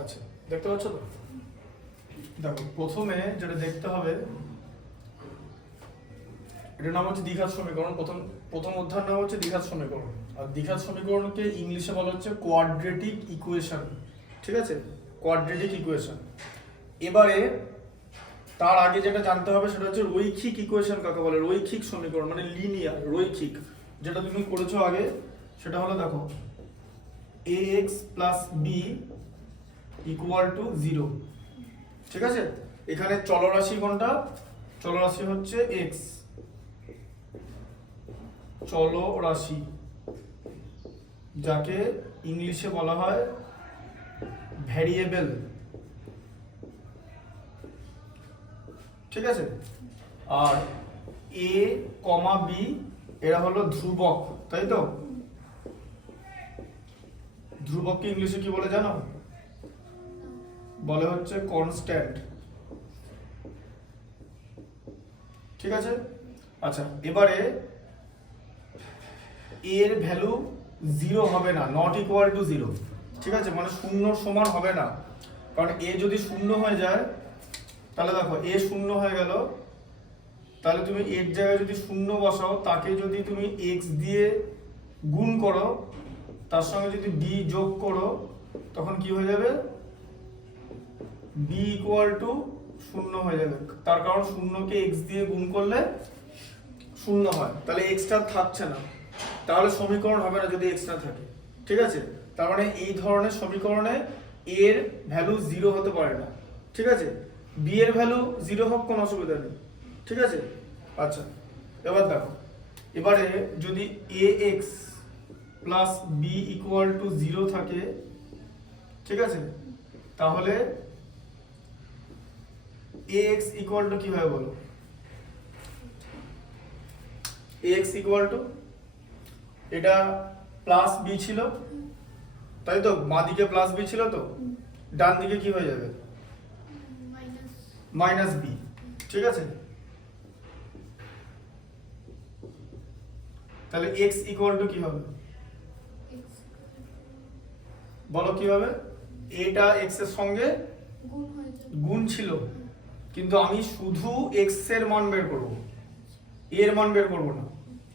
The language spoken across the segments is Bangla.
আচ্ছা, দেখতে পাচ্ছ তো? দেখো, প্রথমে যেটা দেখতে হবে, এটার নাম হচ্ছে দ্বিঘাত সমীকরণ। প্রথম অধ্যায়ের নাম হচ্ছে দ্বিঘাত সমীকরণ। আর দ্বিঘাত সমীকরণকে ইংলিশে বলা হচ্ছে কোয়াড্রেটিক ইকুয়েশন। ঠিক আছে, কোয়াড্রেটিক ইকুয়েশন। এবারে তার আগে যেটা জানতে হবে সেটা হচ্ছে রৈখিক ইকুয়েশন কাকে বলে। রৈখিক সমীকরণ মানে লিনিয়ার, রৈখিক। যেটা তুমি করেছো আগে সেটা হলো, দেখো, ax plus B equal to 0। ঠিক আছে, এখানে চলরাশি কোনটা? চলরাশি হচ্ছে x, চলরাশি, যাকে ইংলিশে বলা হয় ভ্যারিয়েবল। ঠিক আছে, আর a, b এরা হলো ধ্রুবক, তাই তো? ধ্রুবককে ইংলিশে কি বলে জানো? বলে হচ্ছে কনস্ট্যান্ট। ঠিক আছে, আচ্ছা, এবারে এর ভ্যালু 0 হবে না, নট ইকুয়াল টু 0। ঠিক আছে, মানে শূন্য সমান হবে না। কারণ এ যদি শূন্য হয়ে যায়, তাহলে দেখো এ শূন্য হয়ে গেল, তাহলে তুমি এর জায়গায় যদি শূন্য বসাও, তাকে যদি তুমি এক্স দিয়ে গুণ করো, তার সঙ্গে যদি বি যোগ করো, তখন কি হয়ে যাবে? বি ইকুয়াল টু 0 হয়ে যাবে। তার কারণ শূন্যকে এক্স দিয়ে গুণ করলে 0 হয়, তাহলে এক্সটা থাকছে না, তাহলে সমীকরণ হবে না যদি এক্স না থাকে। ঠিক আছে, তার মানে এই ধরনের সমীকরণে এর ভ্যালু 0 হতে পারে না। ঠিক আছে, বি এর ভ্যালু 0 হোক, কোনো অসুবিধা নেই। ঠিক আছে, আচ্ছা, এবার দেখো, এবারে যদি ax plus B equal to 0 থাকে, ঠিক আছে, তাহলে ax ইকুয়াল টু কি হয় বলো? ax ইকুয়াল টু, এটা প্লাস বি ছিল, তাই তো? বাঁ দিকে প্লাস বি ছিল, তো ডান দিকে কি হয়ে যাবে? Minus B. ঠিক আছে, তাহলে x ইকুয়াল টু কি হবে বলো? কি হবে? এটা x এর সঙ্গে গুণ ছিল, কিন্তু আমি শুধু x এর মান বের করব, এর মান বের করব না।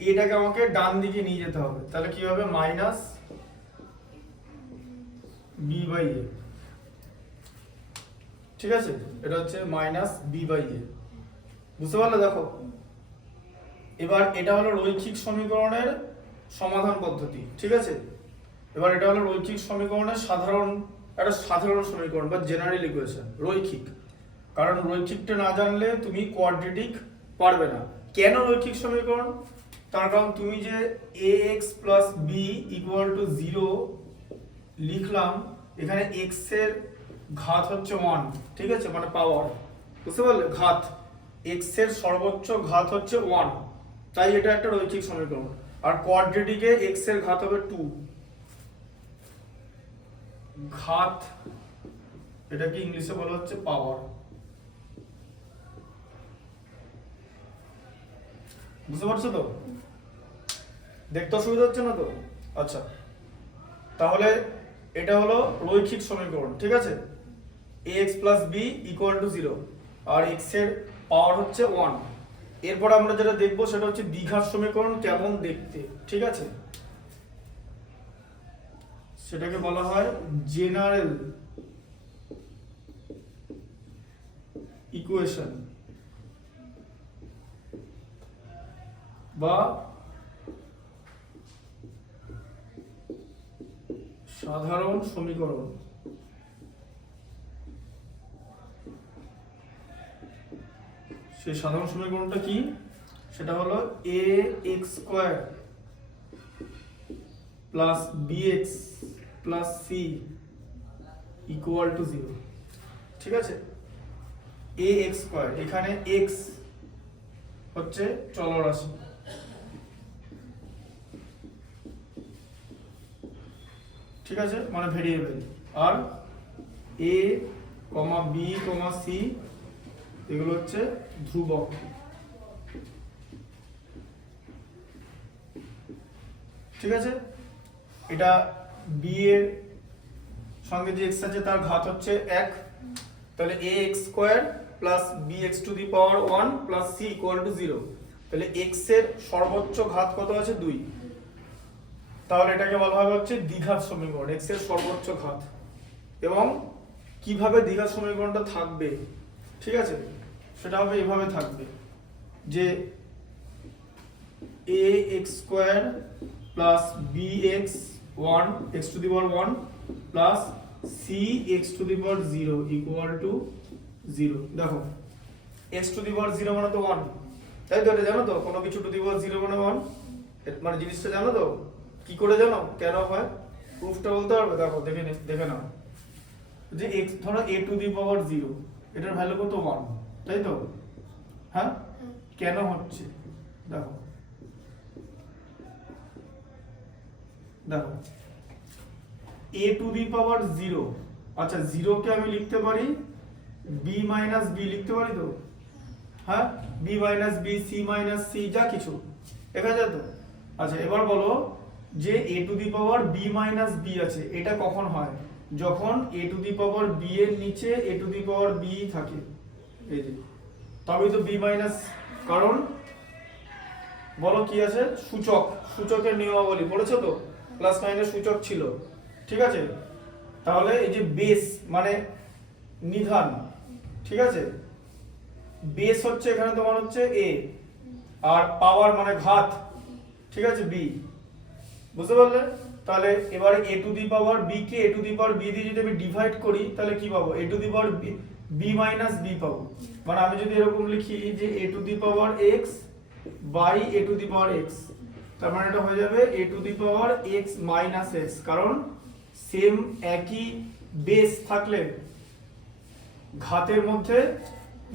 এটাকে আমাকে ডান দিকে নিয়ে যেতে হবে, তাহলে কি হবে? মাইনাস বি বাই এ। ঠিক আছে, এটা হচ্ছে মাইনাস বি বাই এ। বুঝতে পারলে? দেখো, এবার এটা হলো রৈখিক সমীকরণের সমাধান পদ্ধতি। ঠিক আছে, এবার এটা হলো রৈখিক সমীকরণের একটা সাধারণ সমীকরণ বা জেনারেল ইকুয়েশন, রৈখিক। কারণ রৈখিকটা না জানলে তুমি কোয়াড্রেটিক পারবে না। কেন রৈখিক সমীকরণ? তার কারণ তুমি যে ax plus B equal to 0 লিখলাম, এখানে x এর ঘাত হচ্ছে 1। ঠিক আছে, মানে পাওয়ার। বুঝতে পারলে? ঘাত, x এর সর্বোচ্চ ঘাত হচ্ছে 1, তাই এটা একটা রৈখিক সমীকরণ। আর কোয়াড্রেটিকে x এর ঘাত হবে 2। ঘাত, এটাকে ইংলিশে বলা হচ্ছে পাওয়ার। বুঝতে পারছো তো? দেখতে অসুবিধা হচ্ছে না তো? আচ্ছা, তাহলে এটা হলো রৈখিক সমীকরণ। ঠিক আছে, ax plus B equal to 0 আর x এর পাওয়ার হচ্ছে 1। এরপর আমরা যেটা দেখবো সেটা হচ্ছে দ্বিঘাত সমীকরণ কেমন দেখতে। ঠিক আছে, সেটাকে বলা হয় জেনারেল ইকুয়েশন বা সাধারণ সমীকরণ। সেই সাধারণ সমীকরণটা কি? সেটা হলো ax square plus bx plus c equal to 0। ঠিক আছে, ax স্কয়ার, এখানে x হচ্ছে চলরাশি। ঠিক আছে, মানে ভেরিয়েবল। আর a, b, c এগুলো হচ্ছে ধ্রুবক। ঠিক আছে, এটা বি এর সঙ্গে যে এক্স আছে তার ঘাত হচ্ছে 1, তাহলে ax square plus bx two the power 1 plus c equal to 0। তাহলে x এর সর্বোচ্চ ঘাত কত আছে 2, তাহলে এটাকে বলা হবে হচ্ছে দ্বিঘাত সমীকরণ, x এর সর্বোচ্চ ঘাত। এবং কিভাবে দ্বিঘাত সমীকরণটা থাকবে, ঠিক আছে, সেটা হবে এভাবে থাকবে যে ax square plus bx 1 x two the power 1 plus c x two the power 0 equal to 0। দেখো x টু দি পাওয়ার 0 মানে তো 1, তাই তো? এটা জানো তো, কোনো কিছু টু দি পাওয়ার 0 মানে 1, মানে জিনিসটা জানো তো? কি করে জানো, কেন হয়, প্রুফটা বলতে পারবে? দেখো দেখে নাও যে x ধরো a টু দি পাওয়ার 0, এটার ভ্যালু কত 1, তাই তো? হ্যাঁ, কেন হচ্ছে দেখো a টু দি পাওয়ার 0, আচ্ছা 0 কে আমি লিখতে পারি b মাইনাস b লিখতে পারি তো, হ্যাঁ, b minus b c minus c যা কিছু দেখা যায় তো। আচ্ছা এবার বলো যে a to the power b minus b আছে, এটা কখন হয়? যখন a to the power b এর নিচে a to the power b থাকে, এই যে, তবেই তো b মাইনাস, কারণ বলো কি আছে, সূচক, সূচকের নিয়মাবলী পড়েছো তো, প্লাস মাইনাস সূচক ছিল, ঠিক আছে? তাহলে এই যে বেস মানে নিধান, ঠিক আছে, বেস হচ্ছে এখানে তোমার হচ্ছে a, আর পাওয়ার মানে ঘাত, ঠিক আছে, b, বুঝতে পারলে? তাহলে এবারে a to the power b K a to the power b দিয়ে যদি আমি ডিভাইড করি তাহলে কি পাবো, a to the power b minus b পাবো। মানে আমি যদি এরকম লিখি যে a to the power x by a to the power x, তার মানে এটা হয়ে যাবে a to the power x minus x, কারণ সেম একই বেস থাকলে ঘাতের মধ্যে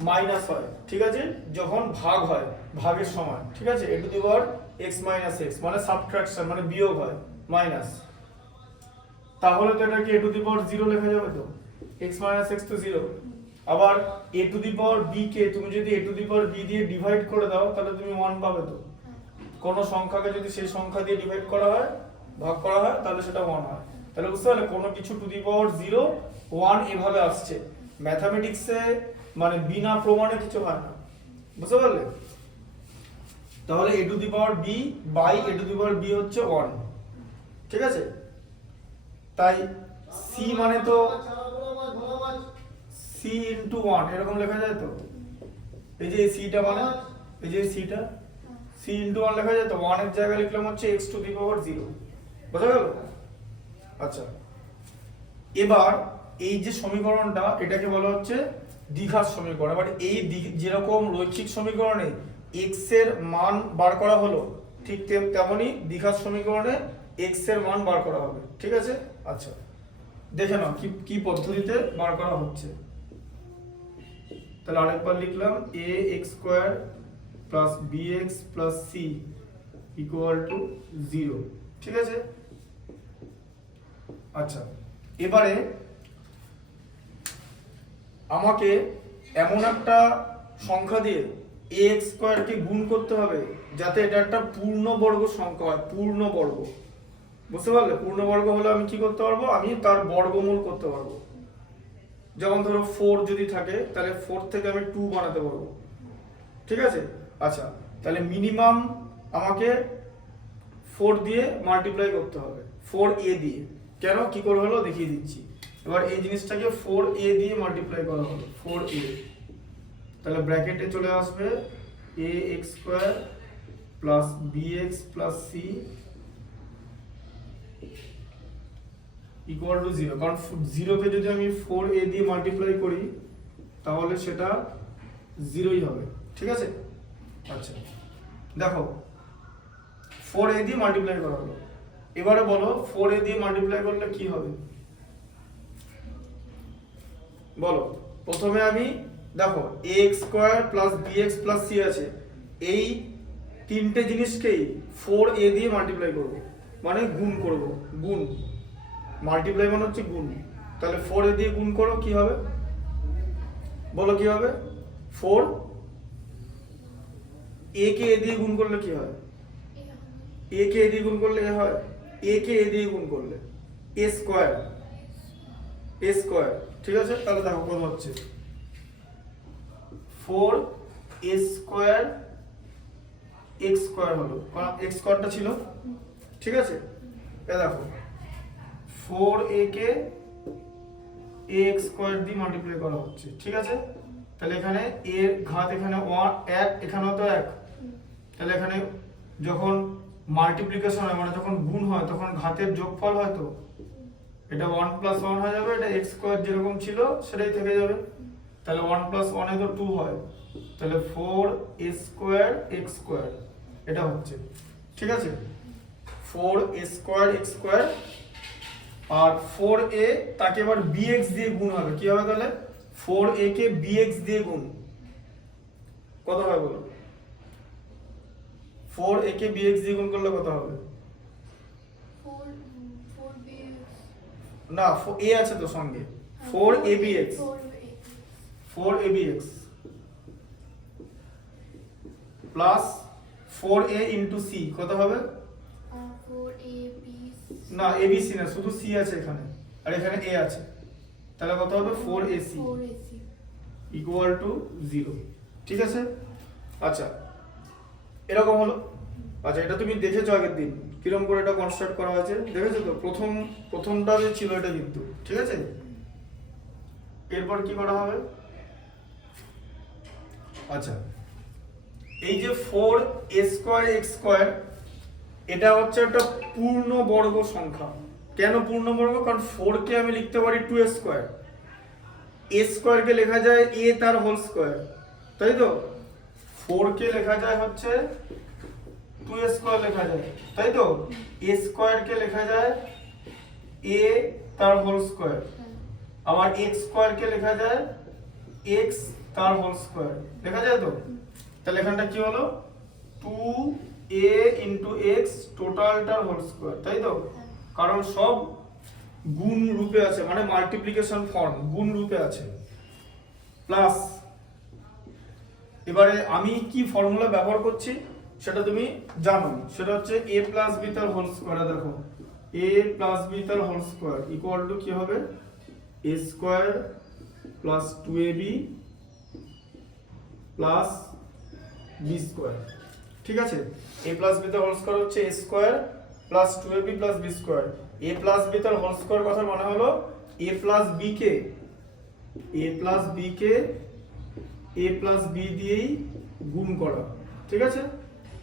মাইনাস হয়, ঠিক আছে, যখন ভাগ হয়, ভাগের সময়, ঠিক আছে, a to the power x minus x মানে সাবট্রাকশন, মানে বিয়োগ হয়, মাইনাস, তাহলে তো এটাকে a টু দি পাওয়ার 0 লেখা যাবে তো, x মাইনাস x তো 0। আবার a to the power b কে তুমি যদি a to the power b দিয়ে ডিভাইড করে দাও তাহলে তুমি 1 পাবে তো, কোন সংখ্যাকে যদি সেই সংখ্যা দিয়ে ডিভাইড করা হয়, ভাগ করা হয়, তাহলে সেটা 1 হয়। তাহলে বুঝতে পারলে, কোনো কিছু টু দি পাওয়ার 0 1 এভাবে আসছে, ম্যাথমেটিক্সে মানে বিনা প্রমাণে কিছু হয় না, বুঝতে পারলে? তাহলে a to the power b by a to the power b হচ্ছে 1, ঠিক আছে? তাই c মানে তো c ইনটু 1 এরকম লেখা যায় তো, এই যে c টা মানে এই যে c টা c ইনটু 1 লেখা যায় তো, 1 এর জায়গায় লিখলাম হচ্ছে x টু দি পাওয়ার 0, বুঝা গেল? আচ্ছা এবার এই যে সমীকরণটা, এটাকে বলা হচ্ছে দ্বিঘাত সমীকরণ। এবার এই যেরকম রৈখিক সমীকরণে x এর মান বার করা হলো, ঠিক তেমনি দ্বিঘাত সমীকরণে x এর মান বার করা হবে, ঠিক আছে? আচ্ছা দেখে নাও কি পদ্ধতিতে বার করা হচ্ছে। তাহলে আরেকবার লিখলাম ax square plus bx plus c equal to 0, ঠিক আছে? আচ্ছা এবারে আমাকে এমন একটা সংখ্যা দিয়ে ax স্কয়ারকে গুণ করতে হবে যাতে এটা একটা পূর্ণবর্গ সংখ্যা হয়, পূর্ণবর্গ, বুঝতে পারলে? পূর্ণবর্গ হলে আমি কি করতে পারবো, আমি তার বর্গমূল করতে পারবো। যেমন ধরো 4 যদি থাকে তাহলে 4 থেকে আমি 2 বানাতে পারবো, ঠিক আছে? আচ্ছা তাহলে মিনিমাম আমাকে 4 দিয়ে মাল্টিপ্লাই করতে হবে, 4a দিয়ে। কেন, কি করে হলো দেখিয়ে দিচ্ছি। এবার এই জিনিসটাকে 4a দিয়ে মাল্টিপ্লাই করা হলো, 4a, তাহলে ব্র্যাকেটে চলে আসবে ax square plus bx plus c equal to 0, কারণ 0 কে যদি আমি 4a দিয়ে মাল্টিপ্লাই করি তাহলে সেটা 0ই হবে, ঠিক আছে? আচ্ছা দেখো 4a দিয়ে মাল্টিপ্লাই করা হলো, এবারে বলো 4a দিয়ে মাল্টিপ্লাই করলে কি হবে বলো। প্রথমে আমি দেখো ax square plus bx plus c আছে, এই তিনটে জিনিসকেই 4a দিয়ে মাল্টিপ্লাই করব, মানে গুণ করব, গুণ, মাল্টিপ্লাই মানে হচ্ছে গুণ। তাহলে 4a দিয়ে গুণ করো, কি হবে বলো, কি হবে? 4 a কে a দিয়ে গুণ করলে কি হয়, a কে a দিয়ে গুণ করলে a হয়, a কে a দিয়ে গুণ করলে a স্কয়ার, এ স্কোয়ার, ঠিক আছে? তাহলে দেখো কত হচ্ছে 4a স্কোয়ার x স্কোয়ার হলো, কারণ x স্কোয়ারটা ছিল, ঠিক আছে? এ দেখো 4a কে ax স্কোয়ার দিয়ে মাল্টিপ্লাই করা হচ্ছে, ঠিক আছে? তাহলে এখানে a এর ঘাত এখানে 1 এখানেও তো 1, তাহলে এখানে যখন মাল্টিপ্লিকেশন হয় মানে যখন গুণ হয় তখন ঘাতের যোগফল হয়, তো এটা 1 + 1 হয়ে যাবে, এটা x স্কয়ার যেরকম ছিল সেটাই থেকে যাবে, তাহলে 1 + 1 এ তো 2 হয়, তাহলে 4a স্কয়ার x স্কয়ার এটা হচ্ছে, ঠিক আছে? 4a স্কয়ার x স্কয়ার, আর 4a তাকে এবার bx দিয়ে গুণ হবে, কি হবে তাহলে 4a কে bx দিয়ে গুণ কত হবে বলো? 4a কে bx দিয়ে গুণ করলে কত হবে? 4bx না, a আছে তো সঙ্গে, 4abx 4abx plus 4a into c কত হবে? 4ab না, abc না, শুধু c আছে এখানে, আর এখানে a আছে, তাহলে কত হবে 4ac ইকুয়াল টু 0, ঠিক আছে? আচ্ছা, এরকম হলো। আচ্ছা, এটা তুমি দেখেছো আগের দিন কিরকম করে এটা কনস্ট্রাক্ট করা হয়েছে, দেখেছো তো? প্রথমটা যে ছিল এটা কিন্তু, ঠিক আছে? এরপর কি করা হবে? আচ্ছা, এই যে 4a স্কয়ার x স্কয়ার এটা হচ্ছে একটা পূর্ণবর্গ সংখ্যা। কেন পূর্ণবর্গ? কারণ 4 কে আমি লিখতে পারি 2a স্কয়ার, a স্কয়ার কে লেখা যায় a তার হোল স্কয়ার, তাই তো? 4 কে লেখা যায় হচ্ছে 2a স্কয়ার লেখা যায়, তাই তো? a স্কয়ার কে লেখা যায় a তার হোল স্কয়ার, আবার x স্কয়ার কে লেখা যায় x তার হোল স্কয়ার, লেখা যায় তো? তাহলে এখানটা কি হলো 2a ইনটু x টোটালটার হোল স্কয়ার, তাই তো? কারণ সব গুণ রূপে আছে, মানে মাল্টিপ্লিকেশন ফর্ম, গুণ রূপে আছে, প্লাস এবারে আমি কি ফর্মুলা ব্যবহার করছি সেটা তুমি জানো, সেটা হচ্ছে a প্লাস b তার হোল স্কয়ার। দেখো a প্লাস b তার হোল স্কয়ার ইকুয়াল টু কি হবে? a square plus 2ab plus b square, ঠিক আছে? a প্লাস b তার হোল স্কয়ার হচ্ছে a square plus 2ab plus b square. a plus b তার হোল স্কয়ার কথা মানে হলো a plus b K a plus b দিয়েই গুণ করা, ঠিক আছে?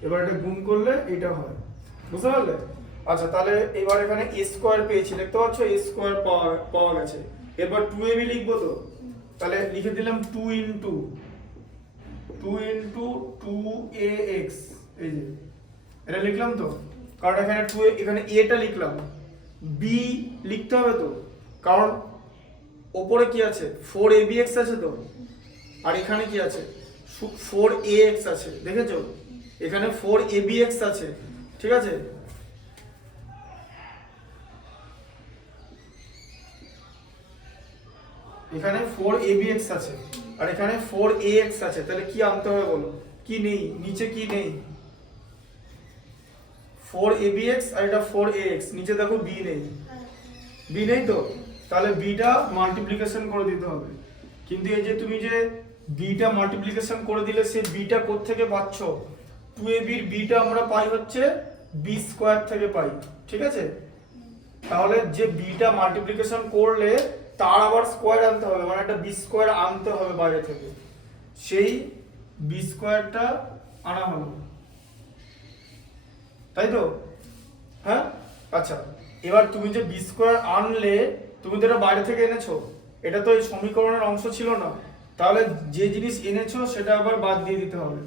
এবার এটা গুণ করলে এটা হয়, বুঝতে পারলে? আচ্ছা, তাহলে এবার এখানে a স্কয়ার পেয়েছি, দেখতে পাচ্ছ a স্কয়ার পাওয়া গেছে। এবার 2ab লিখবো তো, তাহলে লিখে দিলাম 2 ইনটু 2ax, এই যে এটা লিখলাম তো, কারণ এখানে 2 এখানে a টা লিখলাম, b লিখতে হবে তো, কারণ ওপরে কি আছে 4abx আছে তো, আর এখানে কি আছে 4ax আছে, দেখেছো? এখানে 4abx আছে, ঠিক আছে? এখানে 4abx আছে আর এখানে 4ax আছে, তাহলে কি আনতে হবে বলো? কি নেই নিচে? কি নেই? 4abx আর এটা 4ax, নিচে দেখো b নেই, b নেই তো, তাহলে b টা মাল্টিপ্লিকেশন করে দিতে হবে। কিন্তু এই যে তুমি যে b টা মাল্টিপ্লিকেশন করে দিলে সেই b টা কোথা থেকে পাচ্ছ? 2ab এর b টা আমরা পাই হচ্ছে b স্কয়ার থেকে পাই, ঠিক আছে? তাহলে যে b টা মাল্টিপ্লিকেশন করলে তার আবার স্কয়ার আনতে হবে, মানে একটা b স্কয়ার আনতে হবে বাইরে থেকে, সেই b স্কয়ারটা আনা হলো, তাই তো? হ্যাঁ, আচ্ছা, এবার তুমি যে b স্কয়ার আনলে তুমি তো এটা বাইরে থেকে এনেছো, এটা তো এই সমীকরণের অংশ ছিল না, তাহলে যে জিনিস এনেছো সেটা আবার বাদ দিয়ে দিতে হবে,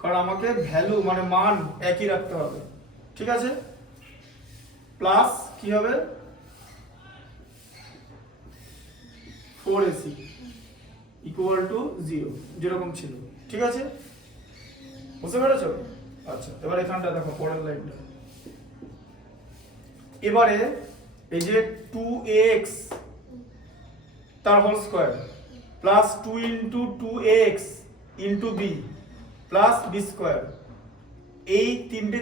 কারণ আমাকে ভ্যালু মানে মান একই রাখতে হবে, ঠিক আছে? প্লাস কি হবে 4ac ইকুয়াল টু 0, যেরকম ছিল, ঠিক আছে? বুঝতে পেরেছো? আচ্ছা, এবার এখানটা দেখো পরের লাইনটা, এবারে এই যে 2ax তার whole square plus 2 into 2ax into b plus b square, এই তিনটে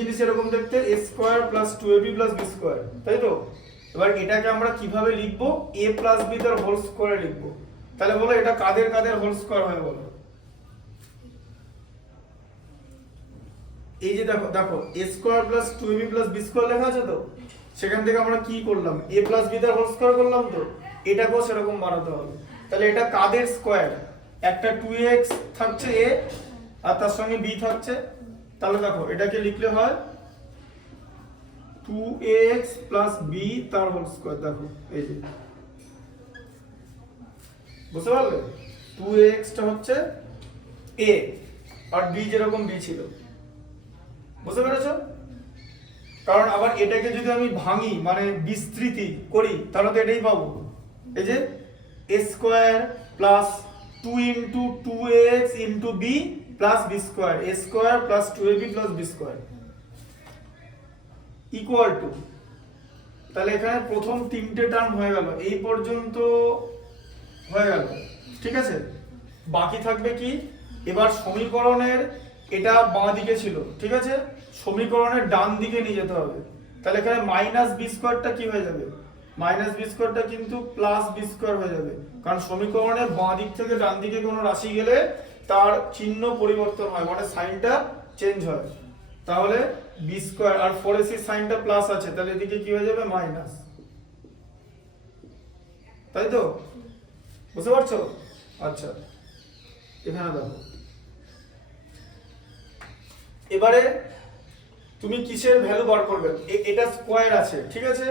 জিনিস এরকম দেখতে, a square plus 2ab plus b square, তাই তো? এবার এটাকে আমরা কিভাবে লিখবো, a প্লাস বি তার হোল স্কোয়ারে লিখবো। তাহলে বলো এটা কাদের কাদের হোল স্কোয়ার হয় বলো। এই যে দেখো দেখো a square plus 2ab plus b square লেখা আছে তো, সেখান থেকে আমরা কি করলাম, a প্লাস b তার হোল স্কোয়ার করলাম, তো এটাকেও সেরকম বানাতে হবে। তাহলে এটা কাদের স্কোয়ার, একটা 2x থাকছে a আর তার সঙ্গে b থাকছে, তাহলে দেখো এটাকে লিখলে হয় 2ax প্লাস b তার হোল স্কোয়ার। দেখো এই যে বুঝতে পারলে, 2ax টা হচ্ছে a আর b যেরকম b ছিল, বুঝতে পেরেছো? কারণ আবার এটাকে যদি আমি ভাঙি মানে বিস্তৃতি করি তাহলে তো এটাই পাবো, এই যে a square plus 2 into 2ax into b plus b square, a square plus 2ab plus b square equal to, তাহলে এখানে প্রথম তিনটে টার্ম হয়ে গেল, এই পর্যন্ত হয়ে গেল, ঠিক আছে? বাকি থাকবে কি, এবার সমীকরণের এটা বাঁ দিকে ছিল, ঠিক আছে, সমীকরণের ডান দিকে নিয়ে যেতে হবে। তাহলে এখানে মাইনাস বি স্কোয়ারটা কি হয়ে যাবে, মাইনাস বি স্কোয়ারটা কিন্তু প্লাস বি স্কোয়ার হয়ে যাবে, কারণ সমীকরণের বাঁ দিক থেকে ডান দিকে কোনো রাশি গেলে তার চিহ্ন পরিবর্তন হয়, মানে সাইনটা চেঞ্জ হয়। তাহলে বি স্কোয়ার আর 4ac সাইনটা প্লাস আছে, তাহলে এদিকে কি হয়ে যাবে মাইনাস, তাই তো? বুঝতে পারছো? আচ্ছা এখানে দেখো, এবারে তুমি কিসের ভ্যালু বার করবে, এটা স্কয়ার আছে, ঠিক আছে?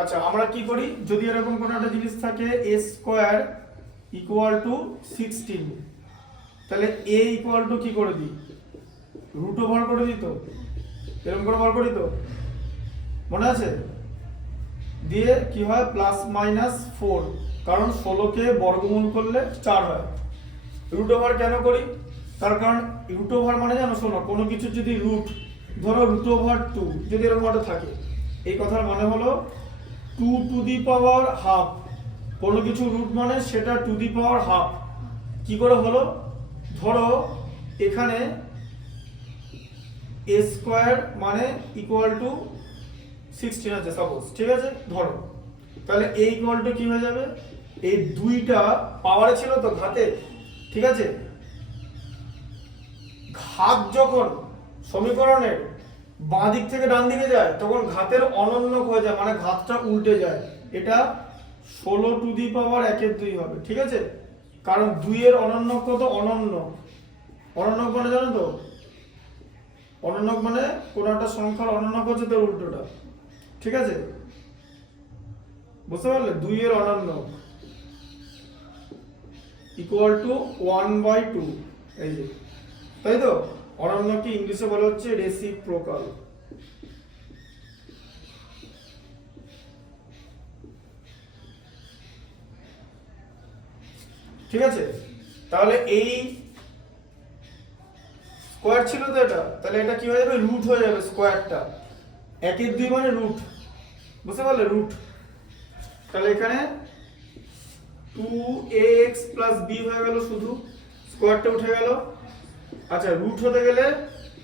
আচ্ছা আমরা কি করি, যদি এরকম কোনো একটা জিনিস থাকে a স্কয়ার ইকুয়াল টু 16, তাহলে a ইকুয়াল টু কি করে দিই, রুট ওভার করে দিই, তো এরকম করে বার করি তো, মনে আছে? দিয়ে কি হয় প্লাস মাইনাস 4, কারণ 16 কে বর্গমূল করলে 4 হয়। রুট ওভার কেন করি, তার কারণ রুট ওভার মানে জানো, শোনো, কোনো কিছু যদি রুট, ধরো রুট ওভার 2 যদি এরকম একটা থাকে, এই কথার মানে হলো 2 টু দি পাওয়ার হাফ, কোনো কিছু রুট মানে সেটা টু দি পাওয়ার হাফ। কি করে হলো, ধরো এখানে a স্কয়ার মানে ইকুয়াল টু 16 আছে সাপোজ, ঠিক আছে, ধরো, তাহলে a ইকুয়াল টু কি হয়ে যাবে, এই দুইটা পাওয়ারে ছিল তো ঘাতে, ঠিক আছে, ঘাত যখন সমীকরণের বাঁ দিক থেকে ডান দিকে যায় তখন ঘাতের অনন্যক হয়ে যায়, মানে ঘাতটা উল্টে যায়, এটা 16 টু দি পাওয়ার 1/2 হবে, ঠিক আছে, কারণ 2 এর অনন্যক কত, অনন্য, অনন্যক মানে জানো তো, অনন্যক মানে কোন একটা সংখ্যার অনন্যক হচ্ছে তার উল্টোটা, ঠিক আছে, বুঝতে পারলে? 2 এর অনন্যক ইকুয়াল টু 1/2, এই যে, তাই তো? অনন্যকে ইংলিশে বলা হচ্ছে রেসিপ্রোকাল। ঠিক আছে, তাহলে এই স্কয়ার ছিল তো এটা, তাহলে এটা কি হয়ে যাবে, রুট হয়ে যাবে, স্কয়ারটা 1/2 মানে রুট, বুঝতে পারলে, রুট। তাহলে এখানে 2ax + b হয়ে গেল, শুধু স্কয়ারটা উঠে গেল। আচ্ছা রুট হতে গেলে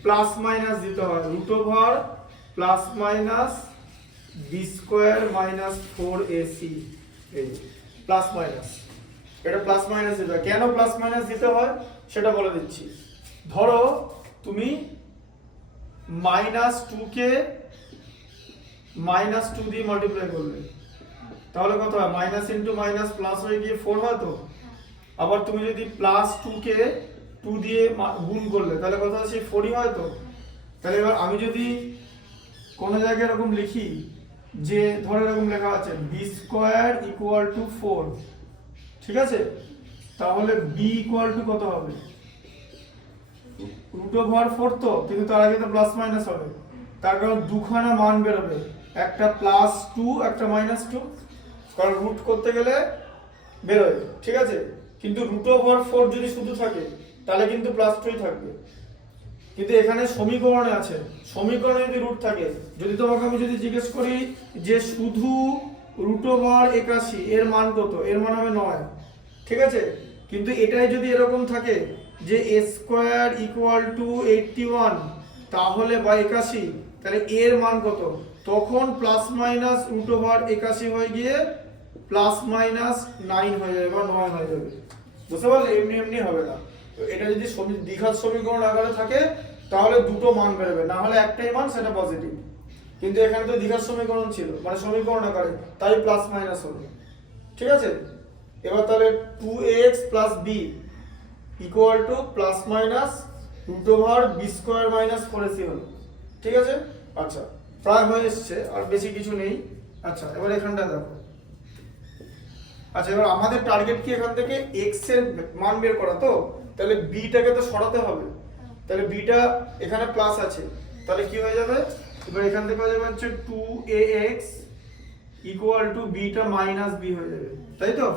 প্লাস মাইনাস দিতে হয়, root over plus minus b square minus 4ac, এই প্লাস মাইনাস, এটা প্লাস মাইনাস দিতে হয়। কেন প্লাস মাইনাস দিতে হয় সেটা বলে দিচ্ছি। ধরো তুমি -2 কে -2 দিয়ে মাল্টিপ্লাই করলে, তাহলে কত হয়, মাইনাস ইনটু মাইনাস প্লাস হয়ে গিয়ে 4 হয় তো। আবার তুমি যদি +2 কে 2 দিয়ে গুণ করলে তাহলে কত হয়, সেই 4ই হয় তো। তাহলে এবার আমি যদি কোন জায়গায় এরকম লিখি যে, ধরো এরকম লেখা আছে b স্কয়ার ইকুয়াল টু 4, ঠিক আছে, তাহলে b ইকুয়াল টু কত হবে, √4 তো, কিন্তু তার আগে তো প্লাস মাইনাস হবে, তার কারণ দুখানা মান বেরোবে, একটা +2 একটা -2, কারণ রুট করতে গেলে বেরোয়, ঠিক আছে, কিন্তু √4 যদি শুধু থাকে তাহলে কিন্তু +2ই থাকবে, কিন্তু এখানে সমীকরণে আছে, সমীকরণে যদি রুট থাকে, যদি তোমাকে আমি যদি জিজ্ঞেস করি যে শুধু √81 এর মান কত, এর মান হবে 9, ঠিক আছে, কিন্তু এটাই যদি এরকম থাকে যে a স্কয়ার ইকুয়াল টু 81, তাহলে বা 81, তাহলে এর মান কত, তখন প্লাস মাইনাস রুট ওভার 81 হয়ে গিয়ে প্লাস মাইনাস 9 হয়ে যাবে বা 9 হয়ে যাবে। বুঝতে পারলে? এমনি এমনি হবে না। তো এটা যদি দ্বিঘাত সমীকরণ আকারে থাকে তাহলে দুটো মান বেরোবে, না হলে একটাই মান, সেটা পজিটিভ। কিন্তু এখানে তো দ্বিঘাত সমীকরণ ছিল, মানে সমীকরণ আকারে, তাই প্লাস মাইনাস হলো। ঠিক আছে? এবার তাহলে 2ax plus b equal to plus minus root over B square minus 4ac হলো। ঠিক আছে? আচ্ছা, প্রায় হয়ে এসছে, আর বেশি কিছু নেই। আচ্ছা, এবার এখানটা দেখো। আচ্ছা, এবার আমাদের টার্গেট কি এখান থেকে x এর মান বের করা, তো তাহলে b টাকে তো সরাতে হবে। তাহলে b টা এখানে প্লাস আছে, তাহলে কি হয়ে যাবে? এবার এখান থেকে হয়ে যাবে হচ্ছে 2ax ইকুয়াল টু b টা মাইনাস b হয়ে যাবে, তাই তো?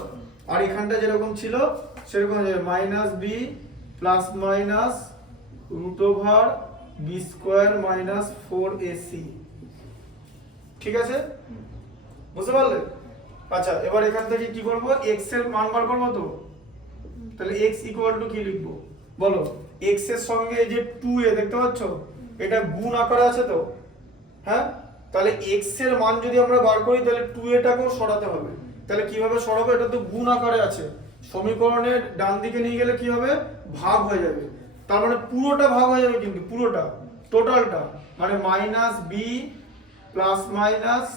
আর এখানটা যেরকম ছিল সেরকম হয়ে যাবে minus b plus minus root over B square minus 4ac। ঠিক আছে? বুঝতে পারলে? আচ্ছা, এবার এখান থেকে কি করব? x এর মান বার করব। তো তাহলে x ইকুয়াল টু কি লিখবো বলো? x এর সঙ্গে এই যে 2a দেখতে পাচ্ছ, এটা গুণ আকারে আছে তো, হ্যাঁ? তাহলে x এর মান যদি আমরা বার করি তাহলে 2a টাকেও সরাতে হবে। তাহলে কিভাবে সরাবো? এটা তো গুণ আকারে আছে, সমীকরণের ডান দিকে নিয়ে গেলে কি হবে? ভাগ হয়ে যাবে। তার মানে পুরোটা ভাগ হয়ে যাবে, কিন্তু পুরোটা, টোটালটা, মানে minus b plus minus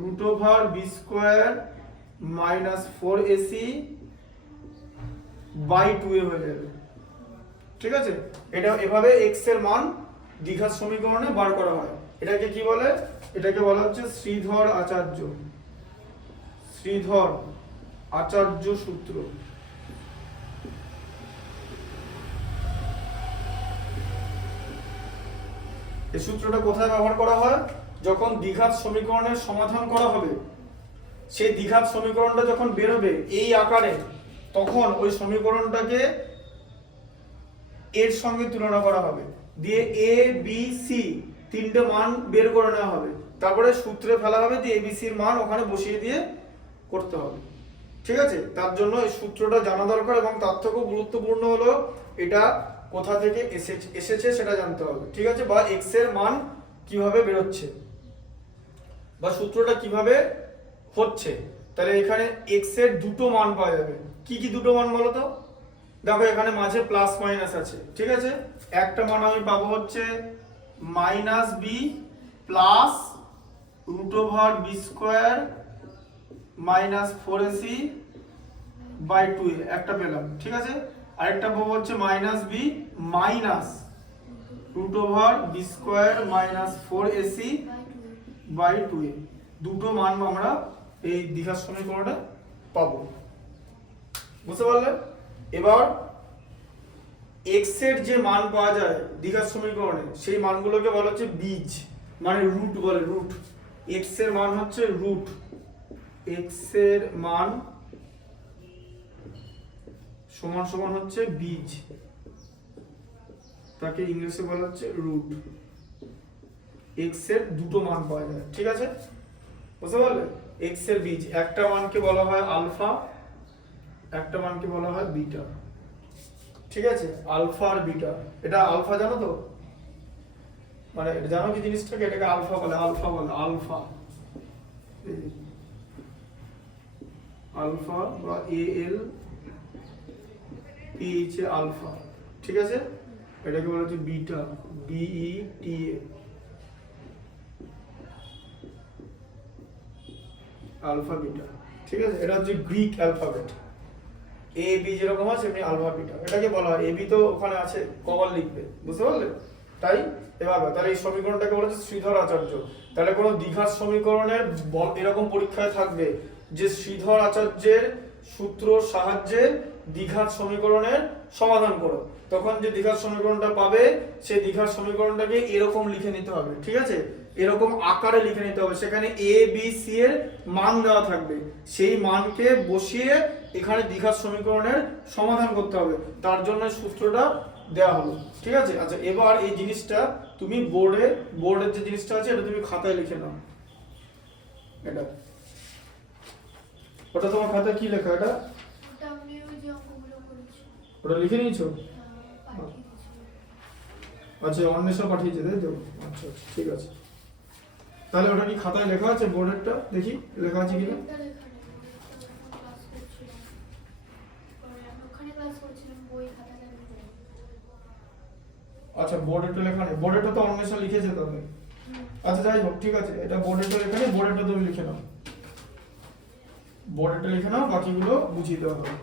root over B square minus 4ac by 2a হয়ে যাবে। ঠিক আছে? এটা এভাবে x এর মান দ্বিঘাত সমীকরণে বার করা হয়। এটাকে কি বলে? এটাকে বলা হচ্ছে শ্রীধর আচার্য সূত্র। এই সূত্রটা কোথায় ব্যবহার করা হয়? যখন দ্বিঘাত সমীকরণের সমাধান করা হবে, সেই দ্বিঘাত সমীকরণটা যখন বেরোবে এই আকারে, তখন ওই সমীকরণটাকে এর সঙ্গে তুলনা করা হবে, দিয়ে a b c তিনটে মান বের করে নেওয়া হবে, তারপরে সূত্রে ফেলা হবে, দিয়ে a b c এর মান ওখানে বসিয়ে দিয়ে করতে হবে। ঠিক আছে? তার জন্য এই সূত্রটা জানা দরকার, এবং তার থেকেও গুরুত্বপূর্ণ হলো এটা কোথা থেকে এসেছে সেটা জানতে হবে। ঠিক আছে? বা x এর মান কিভাবে বেরোচ্ছে, বা সূত্রটা কিভাবে হচ্ছে। তাহলে এখানে x এর দুটো মান পাওয়া যাবে। কি কি দুটো মান বলো তো? দেখো, এখানে মাঝে প্লাস মাইনাস আছে। ঠিক আছে? একটা মান আমি পাবো হচ্ছে minus b plus root over B square minus 4ac by 2a, একটা পেলাম। ঠিক আছে? আরেকটা পাবো হচ্ছে minus b minus root over B square minus 4ac by 2a। দুটো মান আমরা এই দ্বিঘাত সমীকরণে পাবো। বুঝতে পারলে? এবার x এর যে মান পাওয়া যায় দ্বিঘাত সমীকরণে, সেই মানগুলোকে বলা হচ্ছে বীজ, মানে রুট বলে, রুট। x এর মান হচ্ছে রুট, x এর মান সমান সমান হচ্ছে বীজ, তাকে ইংলিশে বলা হচ্ছে রুট। x এর দুটো মান পাওয়া যায়। ঠিক আছে? বুঝতে পারলে? x এর বীজ, একটা মানকে বলা হয় আলফা, একটা মানকে বলা হয় বিটা। ঠিক আছে? আলফা আর বিটা। এটা আলফা জানো তো? মানে এটা জানো কি জিনিসটাকে? এটাকে আলফা বলে, আলফা বলে, আলফা, আলফা বা L P H A, alpha. ঠিক আছে? এটাকে বলা হচ্ছে beta, B T A, alpha beta. ঠিক আছে? এটা হচ্ছে গ্রিক অ্যালফাবেট। এ বি যেরকম আছে এমনি আলফা বিটা, এটাকে বলা হয়। এ বি তো ওখানে আছে, কমন লিখবে। বুঝতে পারলে? তাই এভাবে, তাহলে এই সমীকরণটাকে বলা হচ্ছে শ্রীধর আচার্য। তাহলে কোনো দ্বিঘাত সমীকরণের এরকম পরীক্ষায় থাকবে যে শ্রীধর আচার্যের সূত্রর সাহায্যে দ্বিঘাত সমীকরণের সমাধান করো, তখন যে দ্বিঘাত সমীকরণটা পাবে সেই দ্বিঘাত সমীকরণটাকে এরকম লিখে নিতে হবে। ঠিক আছে? এরকম আকারে লিখে নিতে হবে, সেখানে a b c এর মান দেওয়া থাকবে, সেই মানকে বসিয়ে এখানে দ্বিঘাত সমীকরণের সমাধান করতে হবে। তার জন্য সূত্রটা দেওয়া হলো। ঠিক আছে? আচ্ছা, এবার এই জিনিসটা তুমি বোর্ডের যে জিনিসটা আছে এটা তুমি খাতায় লিখে নাও। এটা ওটা তোমার খাতায় কি লেখা? এটা ওটা আমি ওই যে অঙ্কগুলো করেছি ওটা লিখে নিয়েছো? পাঠিয়ে দিয়েছি। আচ্ছা, অন্বেষণ পাঠিয়েছে, তাই তো? আচ্ছা, ঠিক আছে। তাহলে ওটা কি খাতায় লেখা আছে বোর্ডেরটা? দেখি লেখা আছে কিনা। ওটা লেখা নেই, ওটা যখন ক্লাস করছিলাম পরে আমি ওখানে ক্লাস করছিলাম, বই খাতাটা আমি নেই। আচ্ছা বোর্ডেরটা লেখা নেই, বোর্ডেরটা তো অন্বেষা লিখেছে তবে। হুম। আচ্ছা যাই হোক ঠিক আছে, এটা বোর্ডেরটা লেখা নেই, বোর্ডেরটা তুমি লিখে নাও, বোর্ডেরটা লিখে নাও, বাকিগুলো বুঝিয়ে দেওয়া হবে।